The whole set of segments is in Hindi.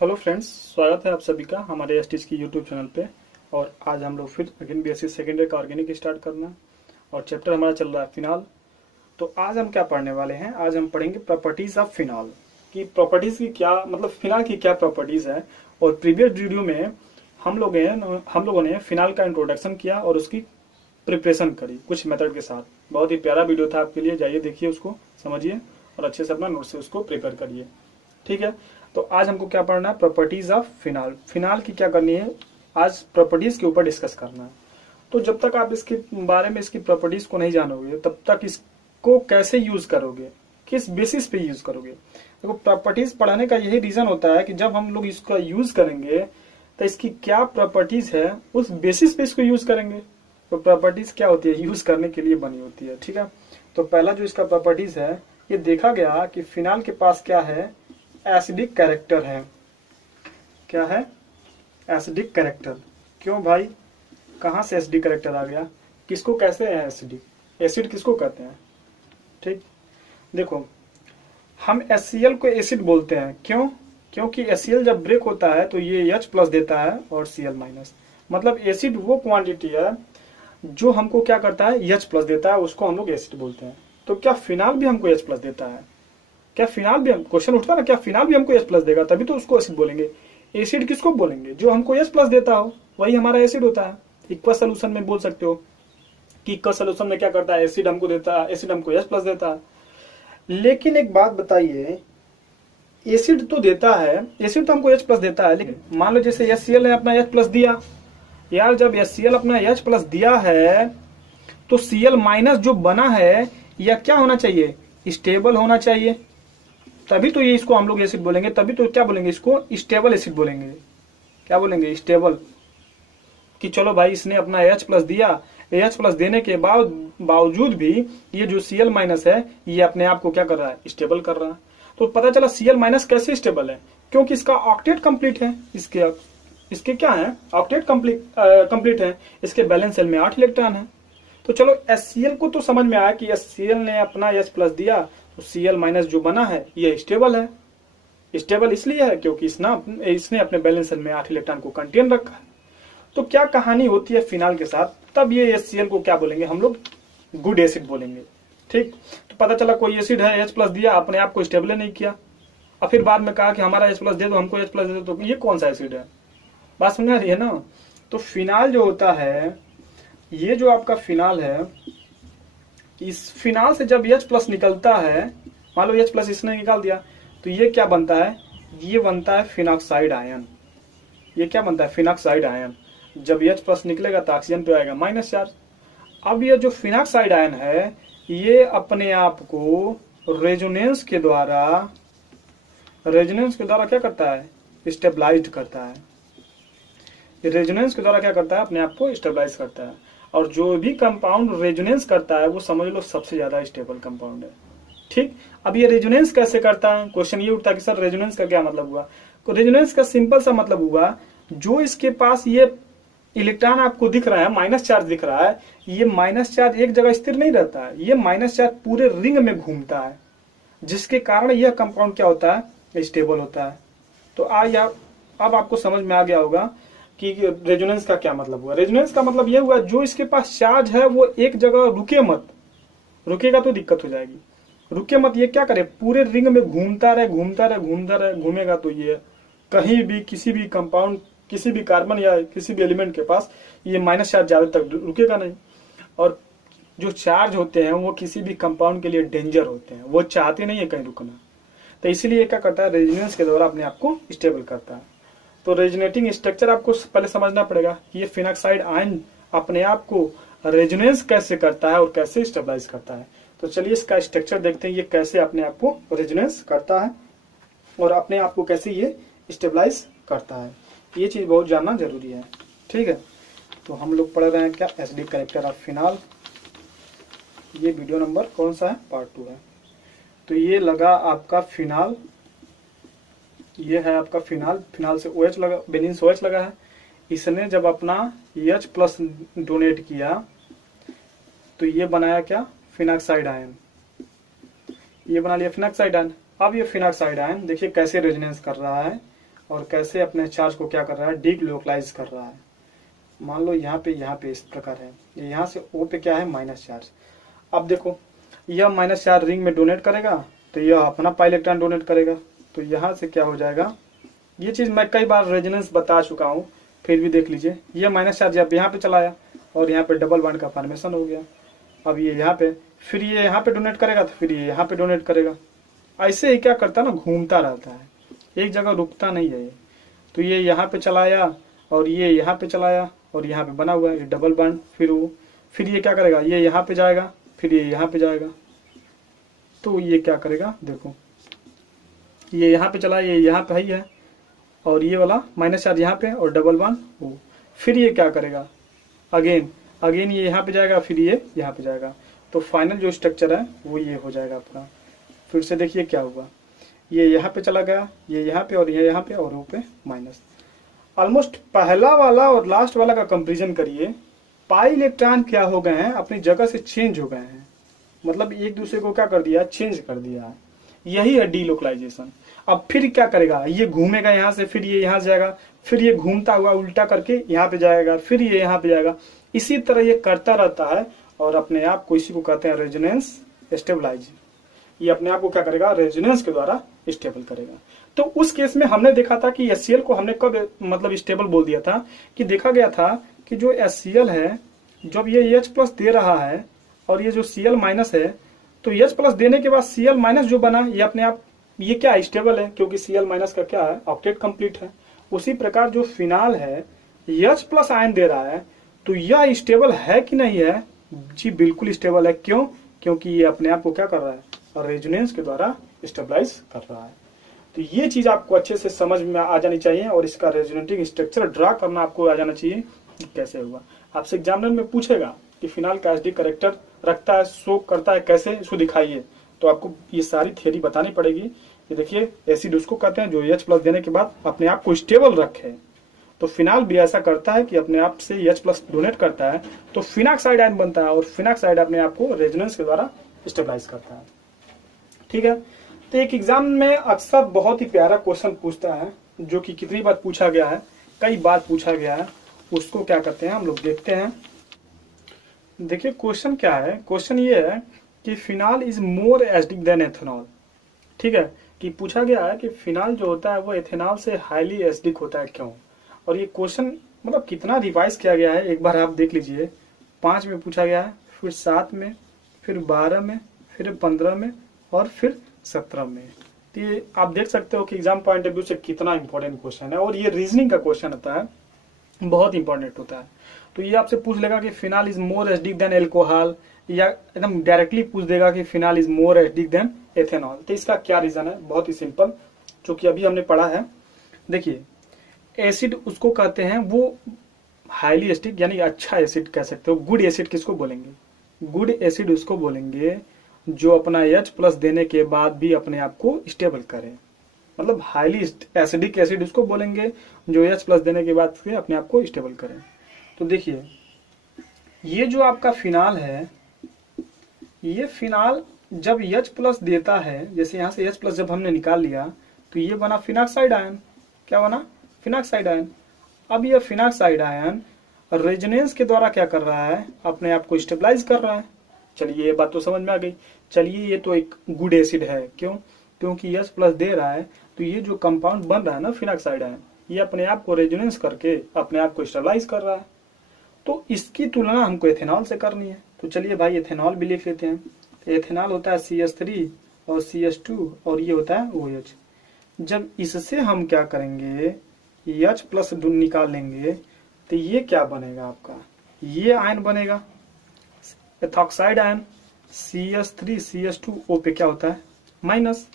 हेलो फ्रेंड्स, स्वागत है आप सभी का हमारे एसटीज की यूट्यूब चैनल पे। और आज हम लोग फिर अगेन बीएससी सेकेंड ईयर का ऑर्गेनिक स्टार्ट करना है और चैप्टर हमारा चल रहा है फिनाल। तो आज हम क्या पढ़ने वाले हैं? आज हम पढ़ेंगे प्रॉपर्टीज ऑफ फिनाल की प्रॉपर्टीज की क्या मतलब फिनाल की क्या प्रॉपर्टीज है। और प्रीवियस वीडियो में हम लोगों ने फिनाल का इंट्रोडक्शन किया और उसकी प्रिपरेशन करी कुछ मेथड के साथ। बहुत ही प्यारा वीडियो था आपके लिए, जाइए देखिए उसको, समझिए और अच्छे से अपना नोट से उसको प्रिपेयर करिए। ठीक है, तो आज हमको क्या पढ़ना है? Properties of phenol. फिनाल की क्या करनी है? आज प्रॉपर्टीज के ऊपर डिस्कस करना है। तो जब तक आप इसके बारे में इसकी प्रॉपर्टीज को नहीं जानोगे तब तक इसको कैसे यूज करोगे, किस बेसिस पे यूज करोगे? देखो, प्रॉपर्टीज पढ़ाने का यही रीजन होता है कि जब हम लोग इसका यूज करेंगे तो इसकी क्या प्रॉपर्टीज है उस बेसिस पे इसको यूज करेंगे। तो प्रॉपर्टीज क्या होती है? यूज करने के लिए बनी होती है। ठीक है, तो पहला जो इसका प्रॉपर्टीज है, ये देखा गया कि फिनाल के पास क्या है? एसिडिक कैरेक्टर है। क्या है? Acidic character. क्यों भाई, कहाँ से एसिडिक कैरेक्टर आ गया? किसको कैसे है एसिडिक? एसिड किसको कहते हैं? ठीक, देखो, हम HCl को एसिड बोलते हैं। क्यों? क्योंकि HCl जब ब्रेक होता है तो ये H प्लस देता है और Cl माइनस। मतलब एसिड वो क्वांटिटी है जो हमको क्या करता है? H प्लस देता है, उसको हम लोग एसिड बोलते हैं। तो क्या फिनाल भी हमको H प्लस देता है? क्या फिनाल भी हम क्वेश्चन उठता ना, क्या फिनाल भी हमको H प्लस देगा? तभी तो उसको एसिड बोलेंगे। एसिड किसको बोलेंगे? जो हमको H प्लस देता हो वही हमारा एसिड होता है। इक्वस सोल्यूशन में बोल सकते हो कि इक्वस सोल्यूशन में क्या करता है? एसिड हमको देता है, एसिड हमको H प्लस देता है। लेकिन एक बात बताइए, एसिड तो देता है, एसिड तो हमको H प्लस देता है, लेकिन मान लो जैसे HCl ने अपना H प्लस दिया। यार, जब HCl अपना H प्लस दिया है तो Cl माइनस जो बना है यह क्या होना चाहिए? स्टेबल होना चाहिए। तभी तो ये इसको हम लोग एसिड बोलेंगे। तभी तो क्या बोलेंगे? इसको स्टेबल एसिड बोलेंगे। क्या बोलेंगे? स्टेबल। कि चलो भाई, इसने अपना H प्लस दिया, H प्लस देने के बावजूद भी ये जो Cl माइनस है ये अपने आप को क्या कर रहा है? स्टेबल कर रहा है। तो पता चला Cl माइनस कैसे स्टेबल है? क्योंकि इसका ऑक्टेट कंप्लीट है। इसके क्या है? ऑक्टेट कंप्लीट है। इसके बैलेंस सेल में 8 इलेक्ट्रॉन है। तो चलो, HCl को तो समझ में आया कि HCl ने अपना H प्लस दिया तो Cl माइनस जो बना है ये स्टेबल है। स्टेबल इसलिए है क्योंकि इसने अपने बैलेंस सेल में 8 इलेक्ट्रॉन को कंटेन रखा है। तो क्या कहानी होती है फिनाल के साथ? तब ये HCl को क्या बोलेंगे हम लोग? गुड एसिड बोलेंगे। ठीक, तो पता चला कोई एसिड है, H प्लस दिया, अपने आप को स्टेबल नहीं किया, और फिर बाद में कहा कि हमारा H प्लस दे दो, हमको H प्लस दे दो। तो ये कौन सा एसिड है? बात समझ आ रही है ना? तो फिनाल जो होता है, ये जो आपका फिनाल है, इस फिनाल से जब H प्लस निकलता है, मान लो H प्लस इसने निकाल दिया, तो ये क्या बनता है? ये बनता है फिनॉक्साइड आयन। ये क्या बनता है? Phenoxide ion. जब H प्लस निकलेगा तो ऑक्सीजन पे आएगा माइनस चार्ज। अब ये जो फिनॉक्साइड आयन है ये अपने आप को रेजोनेंस के द्वारा क्या करता है? स्टेबलाइज करता है। रेजोनेंस के द्वारा क्या करता है? अपने आप को स्टेबलाइज करता है। और जो भी कंपाउंड रेजोनेंस करता है वो समझ लो सबसे ज्यादा स्टेबल कंपाउंड है। ठीक, अब ये रेजोनेंस कैसे करता है? क्वेश्चन ये उठता है कि सर रेजोनेंस का क्या मतलब हुआ? तो रेजोनेंस का सिंपल सा मतलब हुआ, जो इसके पास ये इलेक्ट्रॉन आपको दिख रहा है, माइनस चार्ज दिख रहा है, ये माइनस चार्ज एक जगह स्थिर नहीं रहता है, ये माइनस चार्ज पूरे रिंग में घूमता है, जिसके कारण यह कंपाउंड क्या होता है? स्टेबल होता है। तो अब आपको समझ में आ गया होगा कि रेजोनेंस का क्या मतलब हुआ। रेजोनेंस का मतलब यह हुआ, जो इसके पास चार्ज है वो एक जगह रुके मत। रुकेगा तो दिक्कत हो जाएगी। रुके मत, ये क्या करे? पूरे रिंग में घूमता रहे, घूमता रहे, घूमता रहे। घूमेगा तो ये कहीं भी किसी भी कंपाउंड, किसी भी कार्बन या किसी भी एलिमेंट के पास ये माइनस चार्ज ज्यादा तक रुकेगा नहीं। और जो चार्ज होते हैं वो किसी भी कंपाउंड के लिए डेंजर होते हैं, वो चाहते नहीं है कहीं रुकना। तो इसीलिए क्या करता है? रेजोनेंस के द्वारा अपने आप को स्टेबल करता है। तो रेजोनेटिंग स्ट्रक्चर आपको पहले समझना पड़ेगा कि ये फिनॉक्साइड आयन अपने आप को रेजोनेंस कैसे करता है और कैसे स्टेबलाइज करता है। तो चलिए इसका स्ट्रक्चर देखते हैं, ये कैसे अपने आप को रेजोनेंस करता है और अपने आप को कैसे ये स्टेबलाइज करता है। ये चीज बहुत जानना जरूरी है। ठीक है, तो हम लोग पढ़ रहे हैं क्या? Acidic character of phenol. ये वीडियो नंबर कौन सा है? पार्ट 2 है। तो ये लगा आपका फिनाल, ये है आपका फिनाल। फिनाल से OH लगा, बेनिन से OH लगा है। इसने जब अपना H प्लस डोनेट किया तो ये बनाया क्या? Phenoxide ion. ये बना लिया फिनॉक्साइड आयन। अब ये फिनॉक्साइड आयन देखिए कैसे रेजोनेंस कर रहा है। और कैसे अपने चार्ज को क्या कर रहा है, डीलोकलाइज कर रहा है। मान लो यहाँ पे इस प्रकार है, यहाँ से O पे क्या है, माइनस चार्ज। अब देखो यह माइनस चार्ज रिंग में डोनेट करेगा तो यह अपना पाई इलेक्ट्रॉन डोनेट करेगा, तो यहाँ से क्या हो जाएगा, ये चीज़ मैं कई बार रेजोनेंस बता चुका हूँ, फिर भी देख लीजिए। यह माइनस चार्ज अब यहाँ पे चलाया और यहाँ पे डबल बॉन्ड का फॉर्मेशन हो गया। अब ये यहाँ पे, फिर ये यहाँ पे डोनेट करेगा तो फिर ये यहाँ पे डोनेट करेगा। ऐसे ही क्या करता है ना, घूमता रहता है, एक जगह रुकता नहीं है ये। तो ये यहाँ पे चलाया और ये यहाँ पे चलाया और यहाँ पे बना हुआ है डबल बॉन्ड, फिर ये क्या करेगा, ये यहाँ पे जाएगा, फिर ये यहाँ पे जाएगा। तो ये क्या करेगा, देखो ये यहाँ पे चला, ये यहाँ पे ही है और ये वाला माइनस चार्ज यहाँ पे और डबल बॉन्ड वो। फिर ये क्या करेगा, अगेन ये यहाँ पे जाएगा, फिर ये यहाँ पे जाएगा। तो फाइनल जो स्ट्रक्चर है वो ये हो जाएगा अपना। फिर से देखिए क्या हुआ, ये यहाँ पे चला गया, ये यहाँ पे और ये यहाँ पे और वो पे माइनस। ऑलमोस्ट पहला वाला और लास्ट वाला का कंपेरिजन करिए, पाई इलेक्ट्रॉन क्या हो गए हैं, अपनी जगह से चेंज हो गए हैं, मतलब एक दूसरे को क्या कर दिया, चेंज कर दिया है। यही है डीलोकलाइजेशन। अब फिर क्या करेगा, ये घूमेगा यहाँ से, फिर ये यहाँ जाएगा, फिर ये घूमता हुआ उल्टा करके यहाँ पे जाएगा, फिर ये यहाँ पे जाएगा। इसी तरह ये करता रहता है और अपने आप को, इसी को कहते हैं रेजोनेंस स्टेबलाइज। ये अपने आप को क्या करेगा, रेजोनेंस के द्वारा स्टेबल करेगा। तो उस केस में हमने देखा था कि HCl को हमने कब मतलब स्टेबल बोल दिया था, कि देखा गया था कि जो HCl है, जब ये H+ दे रहा है और ये जो Cl- है, तो H+ देने के बाद Cl- जो बना, ये अपने आप ये क्या स्टेबल है, क्योंकि Cl- का क्या है, ऑक्टेट कंप्लीट है। उसी प्रकार जो फिनाल है H+ आयन दे रहा है, तो यह स्टेबल है कि नहीं है, जी बिल्कुल स्टेबल है। क्यों, क्योंकि ये अपने आप को क्या कर रहा है, रेजोनेंस के द्वारा स्टेबलाइज कर रहा है। तो ये चीज आपको अच्छे से समझ में आ जानी चाहिए और इसका रेजोनेटिंग स्ट्रक्चर ड्रा करना आपको आ जाना चाहिए कि कैसे हुआ। आपसे एग्जामिनर में पूछेगा कि फिनाल का एसिडिक कैरेक्टर रखता है, शो करता है कैसे, इसको दिखाइए, तो आपको ये सारी थ्योरी बतानी पड़ेगी। ये देखिए एसिड उसको कहते हैं जो H+ देने के बाद अपने आप को स्टेबल रखे। तो फिनाल भी ऐसा करता है कि अपने आप से H+ डोनेट करता है तो फिनाक्साइड आयन बनता है और फिनाक्साइड अपने आप को रेजोनेंस के द्वारा स्टेबलाइज करता है। ठीक है, तो एक एग्जाम में अक्सर बहुत ही प्यारा क्वेश्चन पूछता है, जो कि कितनी बार पूछा गया है, कई बार पूछा गया है। उसको क्या करते हैं हम लोग, देखते हैं। देखिए क्वेश्चन क्या है, क्वेश्चन ये है कि phenol is more acidic than ethanol. ठीक है, कि पूछा गया है कि फिनाल जो होता है वो एथेनॉल से हाईली एसिडिक होता है, क्यों। और ये क्वेश्चन मतलब कितना रिवाइज किया गया है, एक बार आप देख लीजिए। 5 में पूछा गया है, फिर 7 में, फिर 12 में, फिर 15 में और फिर 17 में। तो ये आप देख सकते हो कि एग्जाम पॉइंट ऑफ व्यू से कितना इंपॉर्टेंट क्वेश्चन है। और ये रीजनिंग का क्वेश्चन होता है, बहुत इंपॉर्टेंट होता है। तो ये आपसे पूछ लेगा कि phenol is more acidic than alcohol, या एकदम डायरेक्टली पूछ देगा कि phenol is more acidic than ethanol. तो इसका क्या रीजन है, बहुत ही सिंपल, जो कि अभी हमने पढ़ा है। देखिए एसिड उसको कहते हैं वो हाईली एसिडिक, यानी अच्छा एसिड कह सकते हो। गुड एसिड किसको बोलेंगे, गुड एसिड उसको बोलेंगे जो अपना H+ देने के बाद भी अपने आप को स्टेबल करे। मतलब हाईली एसिडिक एसिड उसको बोलेंगे जो H+ देने के बाद फिर अपने आप को स्टेबल करे। तो देखिए ये जो आपका फिनाल है, ये फिनाल जब H+ देता है, जैसे यहाँ से H+ जब हमने निकाल लिया तो ये बना फिनाक्साइड आयन। क्या बना, फिनाक्साइड आयन। अब ये फिनाक्साइड आयन रेजोनेंस के द्वारा क्या कर रहा है, अपने आप को स्टेबलाइज कर रहा है। चलिए ये बात तो समझ में आ गई। चलिए ये तो एक गुड एसिड है, क्यों, क्योंकि H+ दे रहा है, तो ये जो कंपाउंड बन रहा है ना फिनाक्साइड आयन, ये अपने आप को रेजोनेंस करके अपने आप को स्टेबलाइज कर रहा है। तो इसकी तुलना हमको एथेनॉल से करनी है। तो चलिए भाई एथेनॉल भी लिख लेते हैं। तो एथेनॉल होता है CH3 और CH2 और ये होता है OH। जब इससे हम क्या करेंगे, H+ निकाल लेंगे तो ये क्या बनेगा आपका, ये आयन बनेगा एथॉक्साइड आयन। CH3 CH2O पे क्या होता है, माइनस।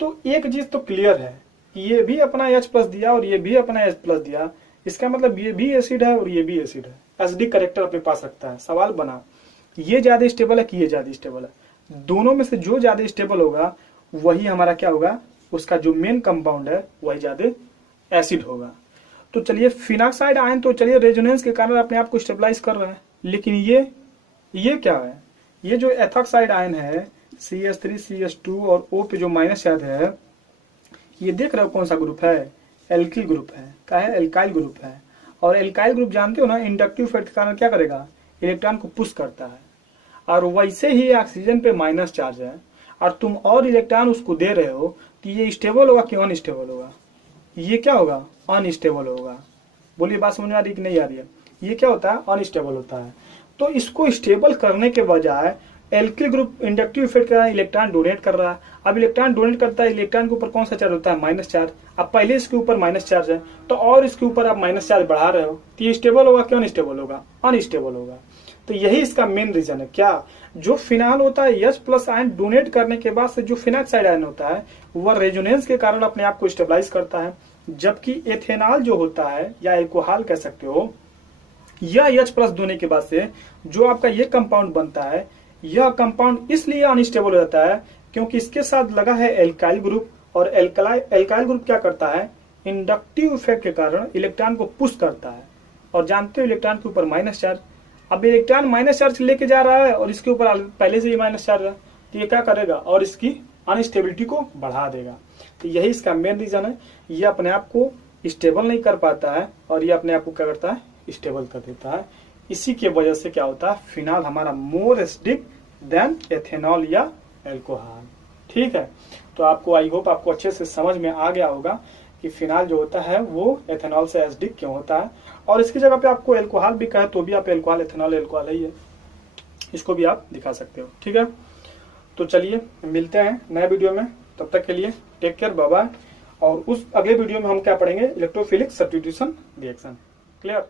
तो एक चीज तो क्लियर है, ये भी अपना H+ दिया और ये भी अपना H+ दिया, इसका मतलब ये भी एसिड है और ये भी एसिड है। एसिडिक कैरेक्टर अपने पास रखता है। सवाल बना ये ज्यादा स्टेबल है कि ये ज्यादा स्टेबल है, दोनों में से जो ज्यादा स्टेबल होगा वही हमारा क्या होगा, उसका जो मेन कंपाउंड है वही ज्यादा एसिड होगा। तो चलिए फिनाक्साइड आयन तो चलिए रेजोनेंस के कारण अपने आप को स्टेबलाइज कर रहा है, लेकिन ये क्या है, ये जो एथॉक्साइड आयन है CH3 CH2 और O पे जो माइनस चार्ज है, ये देख रहे हो कौन सा ग्रुप है, एल्किल ग्रुप है, क्या है, एल्काइल ग्रुप है। और एल्काइल ग्रुप जानते हो ना, इंडक्टिव इफेक्ट के कारण क्या करेगा, इलेक्ट्रॉन को पुश करता है। और वैसे ही ऑक्सीजन पे माइनस चार्ज है और तुम और इलेक्ट्रॉन उसको दे रहे हो, तो ये स्टेबल होगा कि अनस्टेबल होगा, ये क्या होगा, अनस्टेबल होगा। बोलिए बात समझ में आ रही कि नहीं आ रही है, ये क्या होता है, अनस्टेबल होता है। तो इसको स्टेबल करने के बजाय एल्किल ग्रुप इंडक्टिव इफेक्ट कर रहा है, इलेक्ट्रॉन डोनेट कर रहा है। अब इलेक्ट्रॉन डोनेट करता है, इलेक्ट्रॉन के ऊपर कौन सा चार्ज होता है, माइनस चार्ज। अब पहले इसके ऊपर माइनस चार्ज है, तो और इसके ऊपर आप माइनस चार्ज बढ़ा रहे हो, तो ये स्टेबल होगा कि अनस्टेबल होगा, अनस्टेबल होगा। तो यही इसका मेन रीजन है। क्या, जो फिनाल होता है H प्लस आयन डोनेट करने के बाद से जो फिनाक्साइड आयन होता है वह रेजोनेंस के कारण अपने आप को स्टेबलाइज करता है, जबकि एथेनॉल जो होता है या एल्कोहल कह सकते हो, यह H प्लस होने के बाद से जो आपका ये कंपाउंड बनता है, यह कंपाउंड इसलिए अनस्टेबल हो जाता है क्योंकि इसके साथ लगा है एल्काइल ग्रुप। और एल्काइल ग्रुप क्या करता है, इंडक्टिव इफेक्ट के कारण इलेक्ट्रॉन को पुश करता है। और जानते हो इलेक्ट्रॉन के ऊपर माइनस चार्ज, अब इलेक्ट्रॉन माइनस चार्ज लेके जा रहा है और इसके ऊपर पहले से ही माइनस चार्ज है, तो ये क्या करेगा, और इसकी अनस्टेबिलिटी को बढ़ा देगा। तो यही इसका मेन रीजन है, ये अपने आप को स्टेबल नहीं कर पाता है और ये अपने आप को क्या करता है, स्टेबल कर देता है। इसी के वजह से क्या होता है, फिनाल हमारा मोर एसिडिक देन एथेनॉल या एल्कोहल। ठीक है, तो आपको आई होप आपको अच्छे से समझ में आ गया होगा कि फिनाल जो होता है वो एथेनॉल से एसिडिक क्यों होता है। और इसकी जगह पे आपको एल्कोहल भी कहे तो भी आप एल्कोहल एथेनॉल एल्कोहल ही है, इसको भी आप दिखा सकते हो। ठीक है, तो चलिए मिलते हैं नए वीडियो में, तब तक के लिए टेक केयर, बाय बाय। और उस अगले वीडियो में हम क्या पढ़ेंगे, इलेक्ट्रोफिलिक सब्स्टिट्यूशन रिएक्शन। क्लियर।